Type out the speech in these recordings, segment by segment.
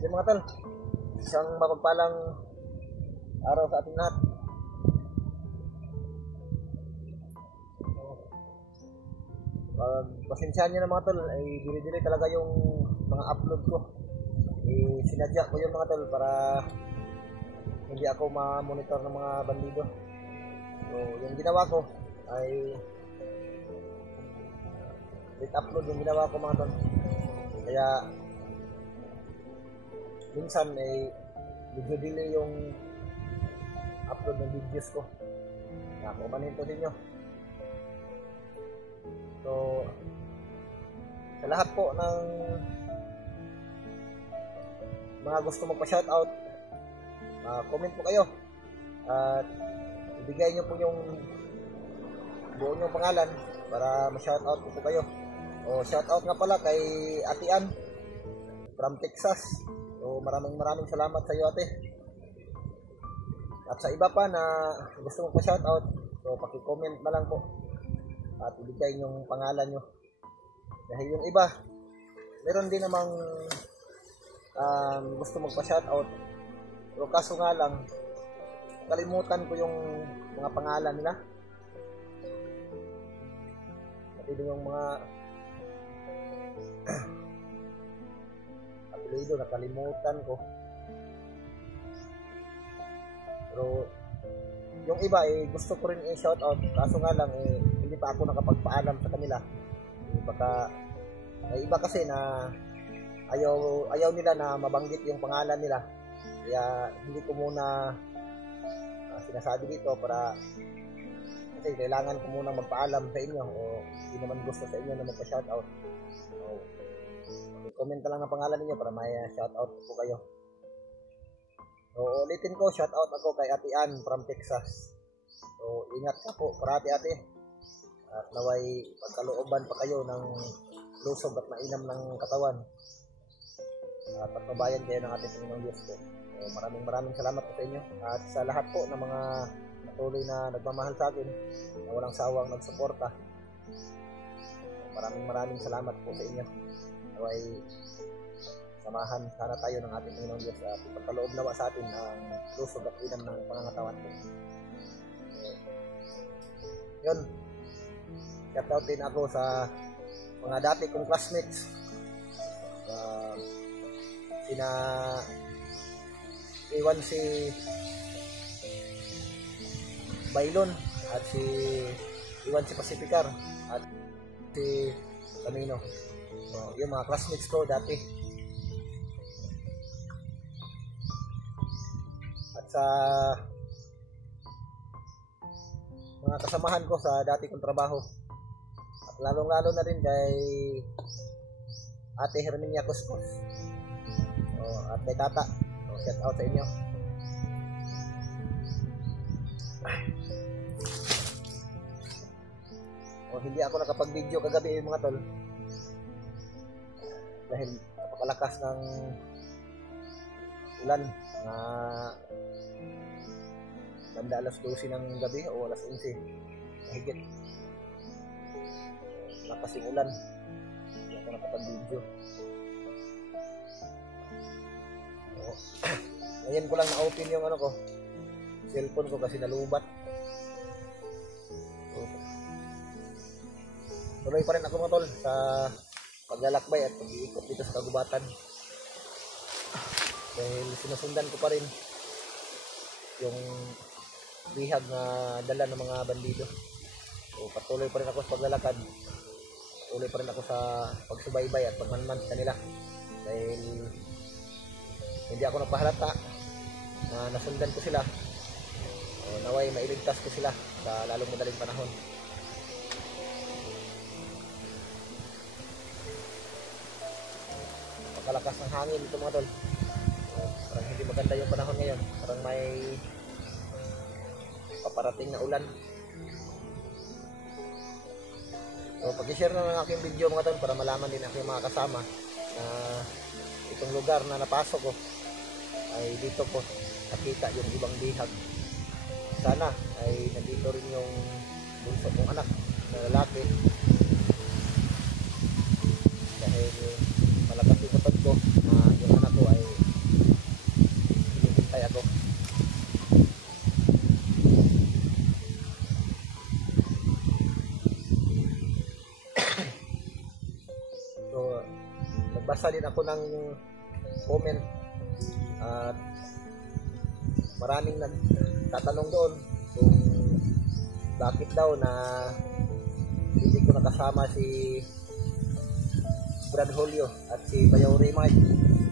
Yung mga tol, isang mapagpalang araw sa ating lahat. Pasensyahan nyo na mga tol, ay dili-dili talaga yung mga upload ko. Sinadya ko yung mga tol para hindi ako ma-monitor ng mga bandido. So yung ginawa ko ay late upload yung ginawa ko mga tol. Kaya minsan ay medyo delay yung upload ng videos ko. Kaya kumanin po din nyo. So sa lahat po ng mga gusto magpa-shoutout, comment po kayo at ibigay nyo po yung buo nyong pangalan para ma-shoutout po kayo. O shoutout nga pala kay Ate Ann from Texas. So maraming salamat sa iyo, ate. At sa iba pa na gusto mong pa-shoutout, so paki-comment na lang po at ibigay yung pangalan nyo. Dahil yung iba meron din namang gusto magpa-shoutout, pero kaso nga lang kalimutan ko yung mga pangalan nila. Pati din yung mga apelido nakalimutan ko. Pero yung iba gusto ko rin i-shoutout, kaso nga lang hindi pa ako nakapagpaalam sa kanila. Baka may iba kasi na ayaw nila na mabanggit yung pangalan nila, kaya hindi ko muna sinasabi dito para kasi kailangan ko muna magpaalam sa inyo o hindi naman gusto sa inyo na magpa-shoutout. So, comment lang ng pangalan niyo para may shoutout po kayo. So ulitin ko, shoutout ako kay Ate Ann from Texas. So ingat ka po parati, ate, at naway pagkalooban pa kayo ng lusog at mainam ng katawan at pagbabayan kayo ng ating Panginoong Diyos po. So, maraming salamat po sa inyo at sa lahat po ng mga patuloy na nagmamahal sa akin na walang sawang nagsuporta. Maraming salamat po sa inyo. Naway samahan sana tayo ng ating Panginoong Diyos at ipagkaloob nawa sa atin ang lusog at inam ng pangangatawan po. Yun, shoutout din ako sa mga dati kong classmates, sina Iwan si Bailon at si Iwan si Pacificar at si Camino. So, yung mga classmates ko dati. At sa mga kasamahan ko sa dati kong trabaho. At lalong-lalo na rin kay Ate Herminia Cuscos. At kay Tata. So, shout out sa inyo. Hindi ako nakapag-video kagabi mga tol. Dahil napakalakas ng ulan na banda alas 12 ng gabi o alas 11 mahigit. Lakas yung ulan, hindi ako nakapag-video. Ngayon ko lang na-open yung cellphone ko kasi nalubat. Tuloy pa rin ako mga tol sa paglalakbay at pag-iikot dito sa kagubatan. Dahil sinusundan ko pa rin yung bihag na dala ng mga bandido. So patuloy pa rin ako sa paglalakad. Patuloy pa rin ako sa pagsubaybay at pagmanman sa kanila. Dahil hindi ako napahalata na nasundan ko sila. So, naway mailigtas ko sila sa lalong madaling panahon. Pagkalakas ng hangin ito mga tol. Parang hindi maganda yung panahon ngayon. Parang may paparating na ulan. So pag-share na ng aking video mga tol para malaman din aking mga kasama na itong lugar na napasok ko ay dito po nakita yung ibang bihag. Sana ay nandito rin yung bunso kong anak na lalaki. Dahil malakas yung kapag ko na yung anak ko ay nakabasa din ako ng comment at maraming nagtatanong doon kung bakit daw na hindi ko nakasama si Brad Julio at si Bayaw Raymart.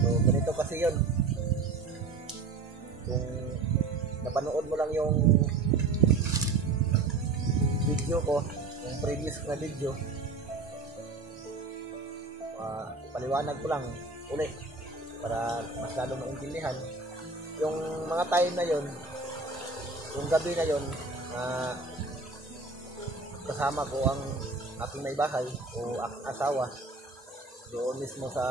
So ganito kasi yun, kung napanood mo lang yung video ko, yung previous na video, paliwanag ko lang ulit para mas lalong maintindihan yung mga time na yon, yung gabi na yon, kasama ko ang aking may bahay o aking asawa doon mismo sa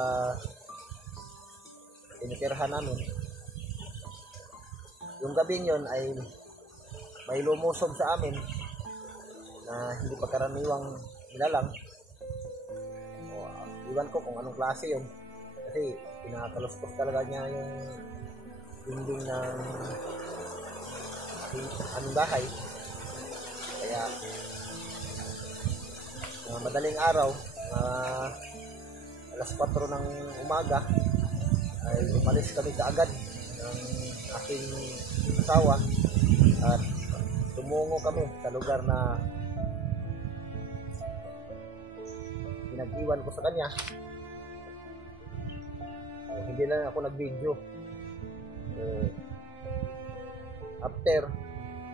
tinitirhan namin. Yung gabing yon ay may lumusob sa amin na hindi pagkaraniwang nilalang. Iwan ko kung anong klase yun, kasi pinakaluskos talaga niya yung dingding ng aming bahay. Kaya madaling araw, alas 4 ng umaga ay umalis kami kaagad ng aking asawa at tumungo kami sa lugar na pinag-iwan ko sa kanya. Hindi lang ako nag-video. After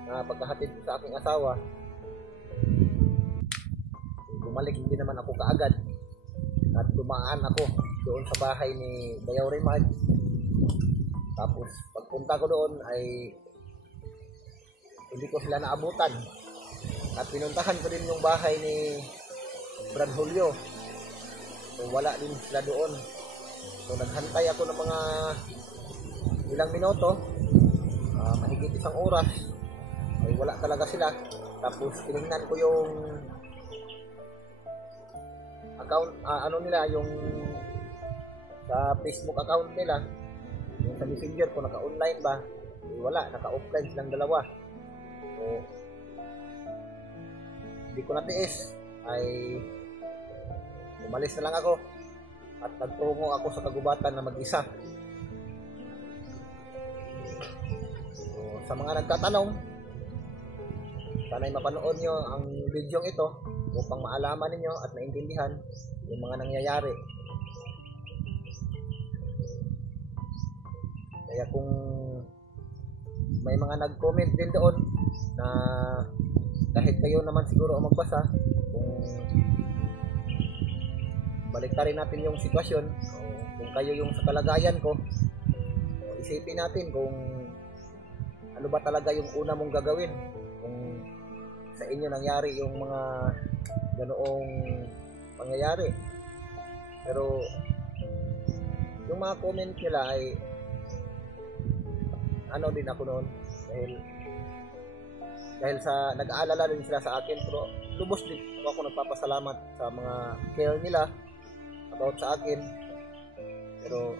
pagkahatid sa aking asawa, bumalik din naman ako kaagad at dumaan ako doon sa bahay ni Bayaw Raymart. Tapos pagpunta ko doon ay hindi ko sila naabutan at pinuntahan ko din yung bahay ni Brad Julio. So wala din sila doon. So naghantay ako ng mga ilang minuto, mahigit isang oras, ay wala talaga sila. Tapos tinignan ko yung account, ano nila, yung sa Facebook account nila, yung sa Messenger ko naka-online ba, ay wala, naka-offline silang dalawa. So hindi ko natiis, ay umalis na lang ako at nagtungo ako sa kagubatan na mag-isa. So, sa mga nagtatanong, sana'y mapanood nyo ang video ito upang maalaman ninyo at maintindihan yung mga nangyayari. Kaya kung may mga nag-comment din doon na kahit kayo naman siguro ang magbasa, kung baliktarin natin yung sitwasyon, kung kayo yung sa kalagayan ko, isipin natin kung ano ba talaga yung una mong gagawin kung sa inyo nangyari yung mga ganoong pangyayari. Pero yung mga comment nila ay ano din ako noon, dahil sa nag-aalala din sila sa akin, pero lubos din ako nagpapasalamat sa mga care nila about sa akin. Pero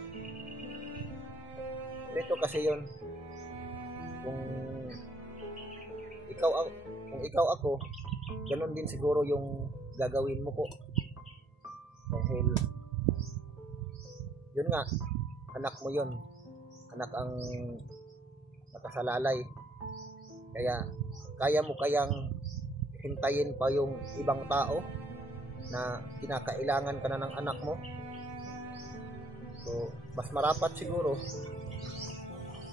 dito kasi yun, kung ikaw ako, ganun din siguro yung gagawin mo po. Dahil yun nga, anak mo yun, anak ang nakasalalay. Kaya kaya mo kayang hintayin pa yung ibang tao na kinakailangan ka na ng anak mo? So mas marapat siguro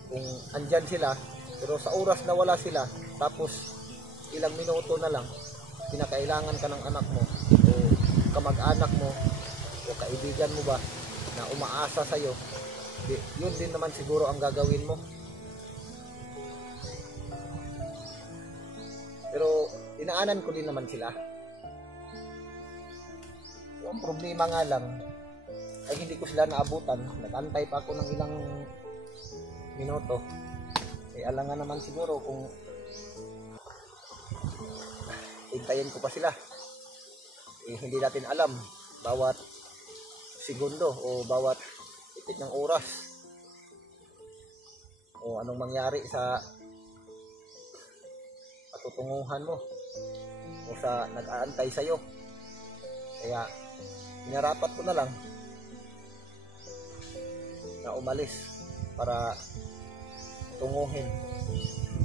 kung andyan sila, pero sa oras na wala sila, tapos ilang minuto na lang kinakailangan ka ng anak mo o kamag-anak mo o kaibigan mo ba na umaasa sa'yo, yun din naman siguro ang gagawin mo. Pero inaanan ko din naman sila. Ang problema nga lang ay hindi ko sila naabutan. Nag-antay pa ako ng ilang minuto. Eh alangan naman siguro kung hintayin ko pa sila. Eh hindi natin alam bawat segundo o bawat ipit ng oras o anong mangyari sa patutunguhan mo o sa nag-aantay sa'yo. Kaya inarapat ko na lang na umalis para tunguhin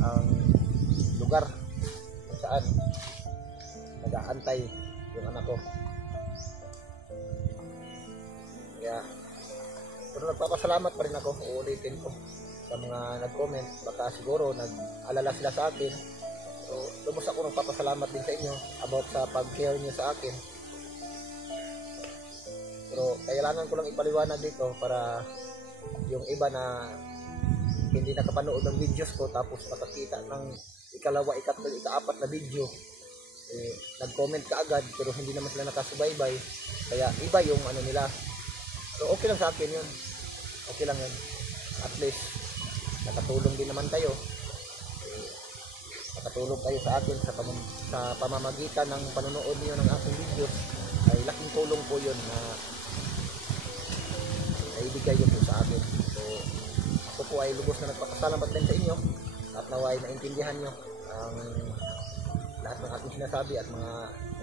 ang lugar kung saan nag-aantay yung anak ko. Kaya pero nagpapasalamat pa rin ako, uulitin ko sa mga nag-comment. Baka siguro nag-alala sila sa akin, so lubos ako nagpapasalamat din sa inyo about sa pag-care nyo sa akin. Pero kailangan ko lang ipaliwanag dito para yung iba na hindi nakapanood ng videos ko tapos makakita ng ikalawa, ikatlo, ikaapat na video, nag-comment ka agad pero hindi naman sila nakasubaybay, kaya iba yung ano nila. So okay lang sa akin yun, okay lang yun, at least nakatulong din naman kayo, nakatulong kayo sa akin sa pamamagitan ng panonood niyo ng aking videos. Ay laking tulong po yun na naibigay nyo po sa akin. So ako po ay lubos na nagpapasalamat din sa inyo at naway naintindihan nyo ang lahat ng aking sinasabi at mga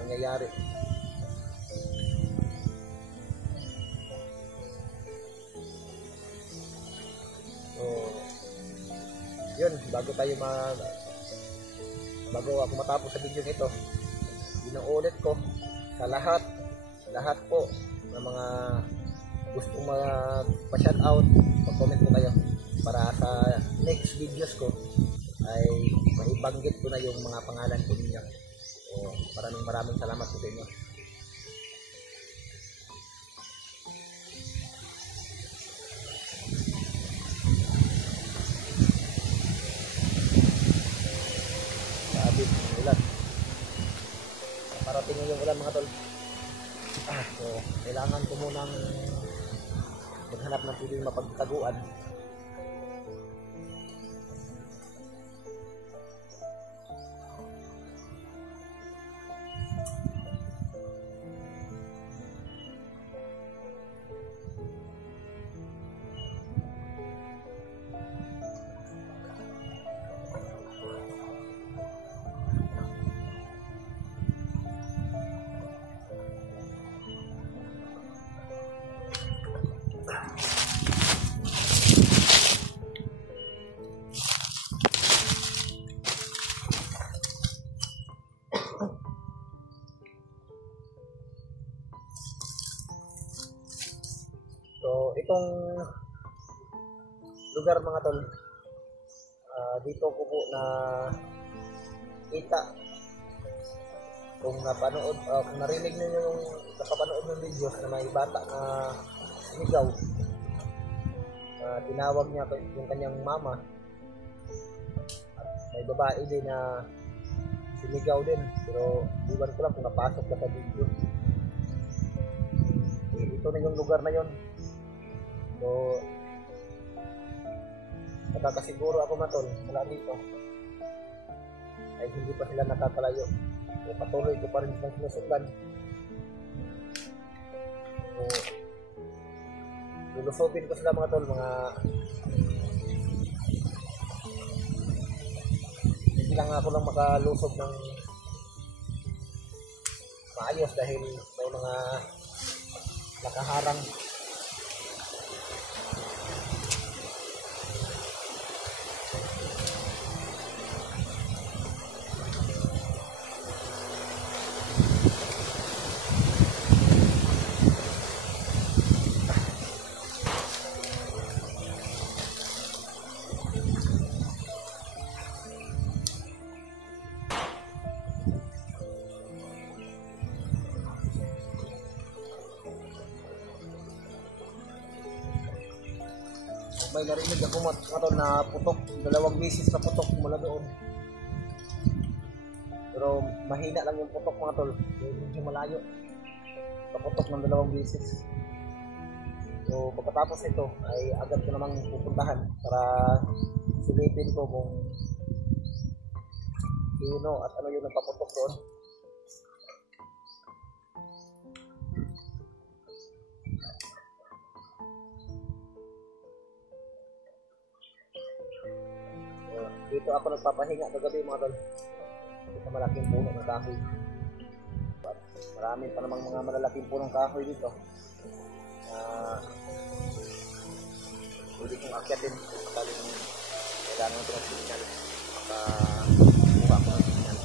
nangyayari. So yun, bago ako matapos sa video nito, inuulit ko sa lahat po ng mga gustong magpa-shoutout, mag-comment po kayo para sa next videos ko ay maibanggit ko na yung mga pangalan ko ninyo. So maraming salamat po sa inyo. Sabi ng ulan, parating yung ulan mga tol. So kailangan ko munang maghanap ng pwedeng mapagtaguan. So itong lugar mga tol, dito ko po na kita, kung napanood, kung narinig niyo yung nakapanood ng videos na may bata na sinigaw, tinawag niya yung kanyang mama, at may babae din na sinigaw din, pero iwan ko lang kung napasok na sa video. Ito na yung lugar na yon. So nakakasiguro ako matol mula dito ay hindi pa sila nakakalayo. So patuloy ko pa rin silang sinusundan. So lulusubin ko sila mga tol, hindi lang ako lang makalusob ng maayos dahil may mga nakaharang. May narinig ako mga tol na putok, 2 beses na putok mula doon. Pero mahina lang yung putok mga tol, medyo malayo. Paputok ng 2 beses. So pagkatapos ito ay agad ko namang pupuntahan para silipin ko kung sino at ano yung nagpaputok doon. Dito ako nagpapahinga kagabi mga tol, sa malaking puno ng kahoy. Marami pa namang mga malalaking punong kahoy dito. pwede kong akyatin sakaling kailangan ito ng signal baka buka ko ng signal.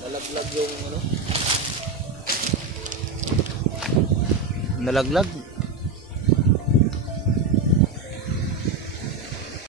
Nalaglag yung ano, nalaglag